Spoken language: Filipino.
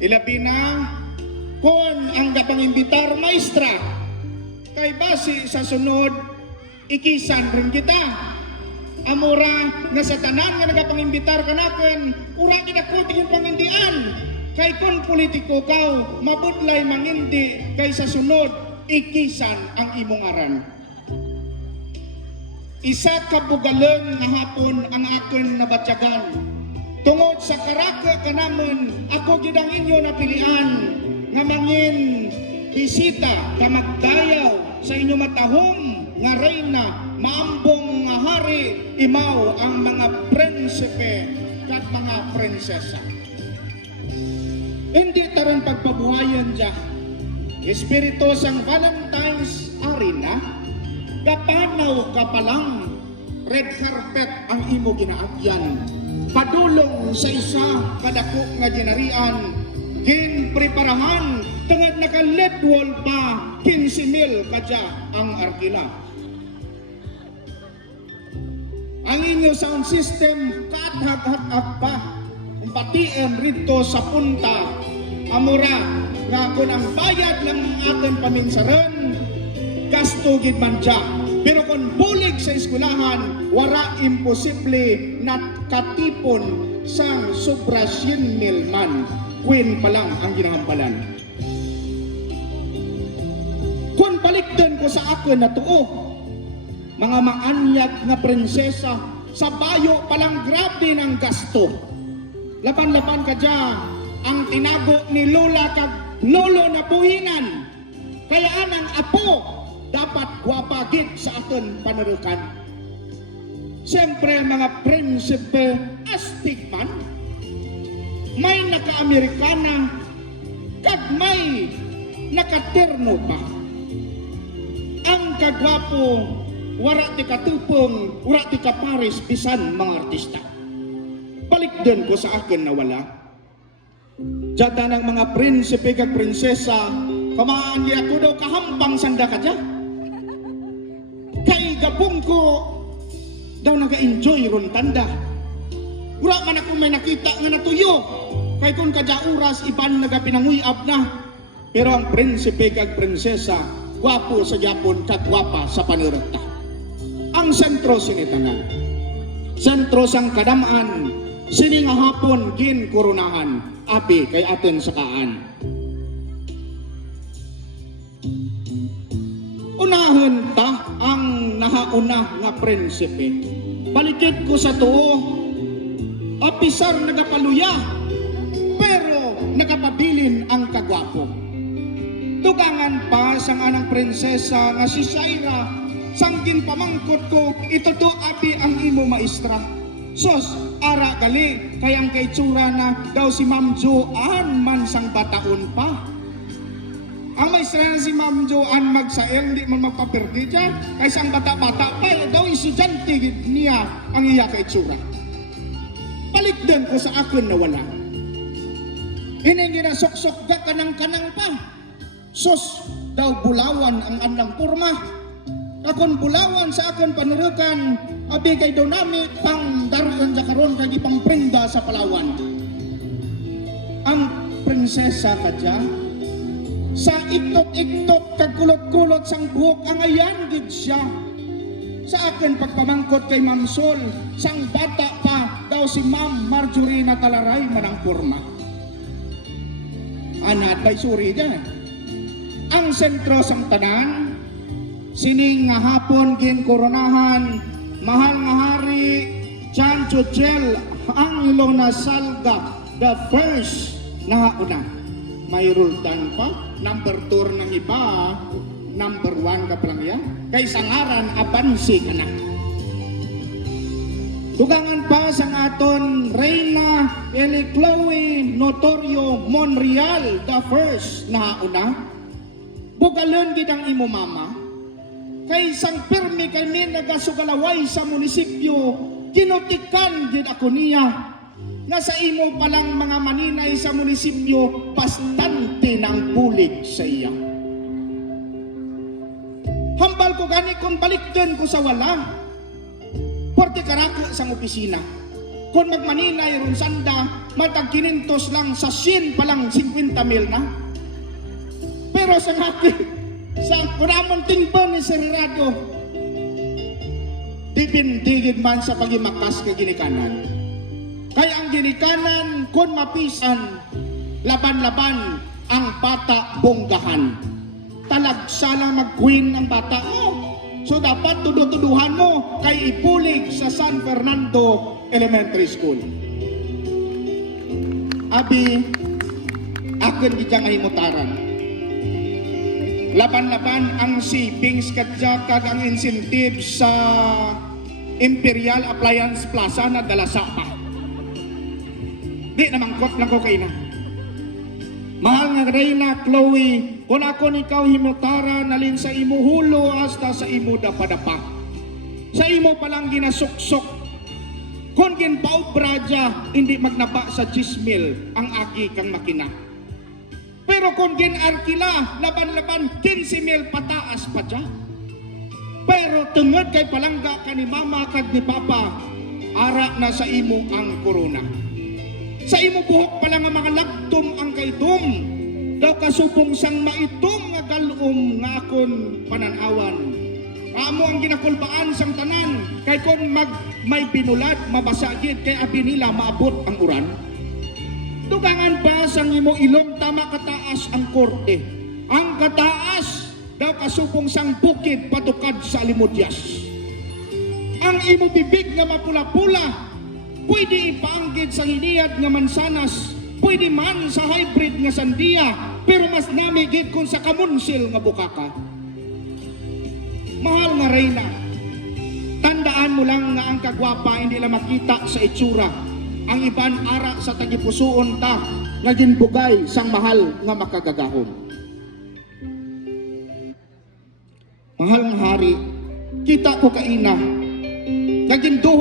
Ilabi na kung ang gapangimbitar maestra kay base sa sunod ikisan rin kita. Amura nga sa tanan nga nagapangimbitar kanaken ura kinakot yung pangindian kay kun politiko kaw mabudlay mangindi kay sa sunod ikisan ang imong aran. Isa ka bugaleng nga hapon ang akon nabatyagan. Tungod sa karaka kanamon, ako gyud ang inyo napilian nga mangin bisita ka magdayaw sa inyo matahom nga reyna, maambong nga hari, imaw ang mga prinsipe kat mga prinsesa. Hindi taron pagpabuhayan dya. Espiritu sang Valentine's arena, kapanaw ka pa lang, red carpet ang imo ginaagyan. Padulong sa isa kadako nga ginarian, ginpreparahan, tungod naka-LED wall pa, 15,000 kadya ang arkila. Ang inyo sound system, kathag-hag pa, kung patiin rito sa punta, amura, nga kung ang bayad ng ating paminsaran, gasto gid man dya. Pero kung bulig sa eskwelahan, wala imposible na katipon sang sobra 100,000 man. Queen pa lang ang ginahambalan. Kung balikdan ko sa akin na tuo, mga maanyag nga prinsesa, sa bayo palang grabe ng gasto. Lapan-lapan ka dya, ang tinago ni Lola kag Lolo na buhinan. Kaya anang apo, dapat gwapagit sa aton panarukan. Siyempre mga prinsipe astig man, may naka-Amerikana kag may nakaterno pa. Ang kagwapo, wala ti katupong, wala ti kaparis bisan mga artista. Balikdan ko sa akin na wala. Diyata ng mga prinsipe kag prinsesa, kamaan niya ko daw kahampang sanda ka dyan. Kay gabong ko daw naga-enjoy ron tanda. Wala man ako may nakita nga natuyo. Kay kung kadya oras iban nagapinanguyab na. Pero ang prinsipe kag prinsesa, gwapo sa Japon kag gwapa sa panirata. Ang sentro sinitanan. Sentro sang kadamaan, sini nga hapon gin koronahan, abi kay atin sa kaan. Unahan ta ang nahauna nga prinsipe. Balikid ko sa tuo, apisar nagapaluya, pero nagapabilin ang kagwapo. Tugangan pa sang anang prinsesa nga si Shaira, sanggin pamangkot ko, ito to abi ang imo maestra. Sos, ara gali, kayang kay tsura na daw si Ma'am Joan man sang bataon pa. Ang maestra na si Ma'am Joan magsael, hindi man magpapirdi dyan. Kaysa ang bata-bata pa, daw estudyante niya ang iya kay tsura. Palikdan ko sa akin na wala. Ining ginasok-sok ka kanang-kanang pa. Sos, daw bulawan ang andang purma. Akon bulawan sa akon panurukan, abi kay daw nami pang darugan sa karon kay pang prenda sa Palawan. Ang prinsesa ka dyan, sa iktot-iktot kag kulot-kulot sang buhok ang ayan gid siya. Sa akin pagpamangkot kay Ma'am Sol, sang bata pa daw si Ma'am Marjorie na talaray manang porma. Anad bay suri dyan. Ang sentro sang tanan, sining nga hapon gin koronahan, mahal nga hari John Chochel Angelo Nasalga the first na una. May rultan pa, number 2 ng iba, number 1 ka pa lang yan. Kay sangaran, abansi ka na. Tugangan pa sa aton Reyna Chloe Notorio Monreal the first na una. Bugalon gid ang imo mama. Kay sang pirmi kami nagasugalaway sa munisipyo, kinutikan gid ako niya. Nga sa imo palang mga maninay sa munisipyo, bastante ng bulig sa iya. Hambal ko gani kung balikdan ko sa wala. Porte karaka sang opisina. Kung magmaninay ron sanda, matag 500 lang sa 100 pa lang 50,000 na. Pero sa akin, sa kunamang tingpan ni Sir Rado, dipindigid man sa pagimakas kay ginikanan. Kaya ang ginikanan, kung mapisan, laban-laban ang bata bonggahan. Talagsa lang mag-queen ang bata mo. So dapat tuduhan mo kay ipulig sa San Fernando Elementary School. Abi, akin di nga himutaran. Laban-laban ang savings kadya kag ang incentive sa Imperial Appliance Plaza na dalasa pa. Di namangkot lang ko kayo na. Mahal nga Reyna, Chloe, kung ako ikaw himutara nalin sa imo hulo hasta sa imo dapadapa. Sa imo palang ginasuksok. Kung ginpaubra dya, hindi magnaba sa 10,000 ang aki kang makina. Pero kung ginarkila, laban-laban 15,000 pataas pa dya. Pero tungod kay palangga ka ni mama kag ni papa, ara na sa imo ang korona. Sa imo buhok pala nga mga lagtom ang kaitom, daw kasupong sang maitom nga galom nga akon pananawan. Amo ang ginakulbaan sang tanan, kay kung may binulad, mabasagid, kay abi nila maabot ang uran. Dugangan pa sang imo ilong tama kataas ang korte. Ang kataas, daw kasupong sang bukid patukad sa alimudyas. Ang imo bibig nga mapula-pula, pwede ipaanggid sa hiniyad nga mansanas, pwede man sa hybrid nga sandiya, pero mas namigid kung sa kamunsil nga bukaka. Mahal nga Reyna, tandaan mo lang nga ang kagwapa hindi lang makita sa itsura. Ang iban ara sa tagipusoon ta nga ginbugay sang mahal nga makagagahon. Mahal nga hari, kita ko kaina, nga ginduho